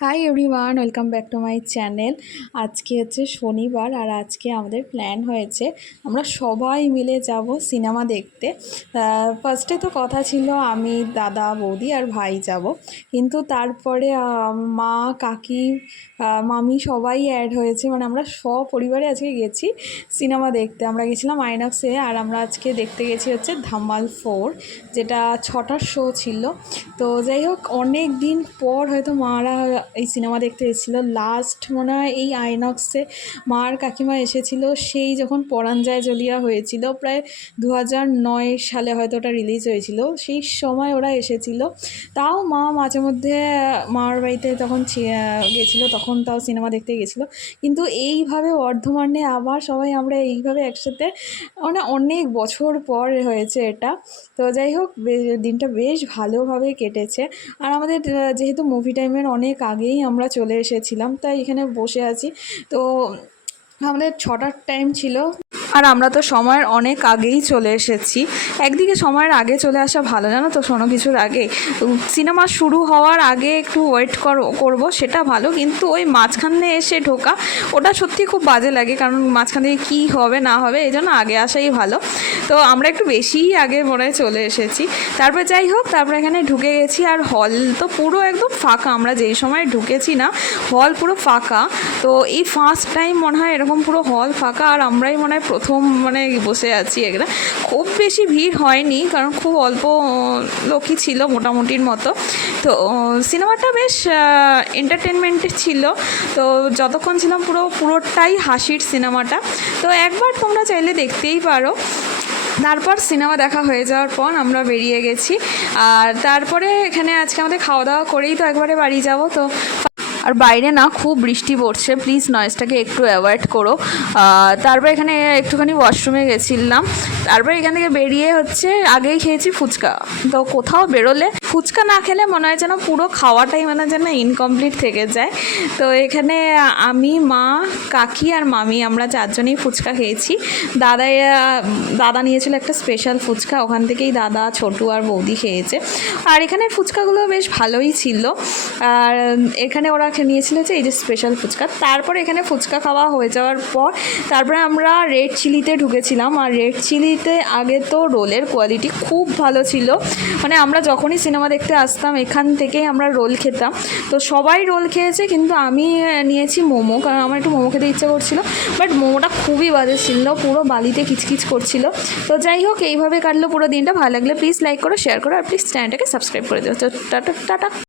Hi everyone, welcome back to my channel. আজকে হচ্ছে শনিবার আর আজকে আমাদের প্ল্যান হয়েছে আমরা সবাই মিলে যাব সিনেমা দেখতে। ফার্স্টে তো কথা ছিল আমি, দাদা, বৌদি আর ভাই যাব, কিন্তু তারপরে মা, কাকি, মামি সবাই অ্যাড হয়েছে। মানে আমরা সপরিবারে আজকে গেছি সিনেমা দেখতে। আমরা গেছিলাম আইনক্সে আর আমরা আজকে দেখতে গেছি হচ্ছে ধামাল 4, যেটা 6টার শো ছিল। তো যাই হোক, অনেক দিন পর হয়তো মারা এই সিনেমা দেখতে এসেছিলো। লাস্ট মনে হয় এই আইনক্সে মার কাকিমা এসেছিলো সেই যখন পরাণ যায় জ্বলিয়া হয়েছিল, প্রায় 2009 সালে হয়তো ওটা রিলিজ হয়েছিল। সেই সময় ওরা এসেছিলো। তাও মা মাঝে মধ্যে মার বাড়িতে তখন গেছিলো, তখন তাও সিনেমা দেখতে গেছিলো। কিন্তু এইভাবে বর্ধমানে আবার সবাই আমরা এইভাবে একসাথে, মানে অনেক বছর পর হয়েছে এটা। তো যাই হোক, দিনটা বেশ ভালোভাবে কেটেছে। আর আমাদের যেহেতু মুভি টাইমের অনেক আগেই আমরা চলে এসেছিলাম, তাই এখানে বসে আছি। তো আমাদের 6টার টাইম ছিল আর আমরা তো সময়ের অনেক আগেই চলে এসেছি। একদিকে সময়ের আগে চলে আসা ভালো, জানো তো, শোনো, কিছুর আগে সিনেমা শুরু হওয়ার আগে একটু ওয়েট করবো সেটা ভালো, কিন্তু ওই মাঝখানে এসে ঢোকা ওটা সত্যি খুব বাজে লাগে, কারণ মাঝখান থেকে কী হবে না হবে, এই জন্য আগে আসাই ভালো। তো আমরা একটু বেশিই আগে মনে হয় চলে এসেছি। তারপর যাই হোক, তারপর এখানে ঢুকে গেছি আর হল তো পুরো একদম ফাঁকা। আমরা যেই সময় ঢুকেছি না, হল পুরো ফাঁকা। তো এই ফার্স্ট টাইম মনে হয় এরকম পুরো হল ফাঁকা, আর আমরাই মনে হয় প্রথম বসে আছি। এখানে খুব বেশি ভিড় হয়নি, কারণ খুব অল্প লোকই ছিল মোটামুটির মতো। তো সিনেমাটা বেশ এন্টারটেনমেন্টের ছিল। তো যতক্ষণ ছিলাম পুরোটাই হাসির সিনেমাটা। তো একবার তোমরা চাইলে দেখতেই পারো। তারপর সিনেমা দেখা হয়ে যাওয়ার পর আমরা বেরিয়ে গেছি। আর তারপরে এখানে আজকে আমাদের খাওয়া দাওয়া করেই তো একবারে বাড়ি যাব। তো আর বাইরে না খুব বৃষ্টি পড়ছে, প্লিজ নয়েজটাকে একটু অ্যাভয়েড করো। তারপর এখানে একটুখানি ওয়াশরুমে গেছিলাম। তারপর এখান থেকে বেরিয়ে হচ্ছে আগেই খেয়েছি ফুচকা। তো কোথাও বেরোলে ফুচকা না খেলে মনে হয় যেন পুরো খাওয়াটাই মানে যেন ইনকমপ্লিট থেকে যায়। তো এখানে আমি, মা, কাকি আর মামি আমরা 4জনেই ফুচকা খেয়েছি। দাদা নিয়েছিল একটা স্পেশাল ফুচকা, ওখান থেকেই দাদা, ছোটু আর বৌদি খেয়েছে। আর এখানে ফুচকাগুলো বেশ ভালোই ছিল। আর এখানে ওরা নিয়েছিল যে এই যে স্পেশাল ফুচকা। তারপর এখানে ফুচকা খাওয়া হয়ে যাওয়ার পর তারপরে আমরা রেড চিলিতে ঢুকেছিলাম। আর রেড চিলিতে আগে তো রোলের কোয়ালিটি খুব ভালো ছিল। মানে আমরা যখনই সিনেমা দেখতে আসতাম এখান থেকেই আমরা রোল খেতাম। তো সবাই রোল খেয়েছে, কিন্তু আমি নিয়েছি মোমো, কারণ আমার একটু মোমো খেতে ইচ্ছে করছিলো। বাট মোমোটা খুবই বাজে ছিল, পুরো বালিতে কিচকিচ করছিল। তো যাই হোক, এইভাবে কাটলো পুরো দিনটা। ভালো লাগলে প্লিজ লাইক করো, শেয়ার করো, আর প্লিজ চ্যানেলটাকে সাবস্ক্রাইব করে দিও। তো টাটা টাটা।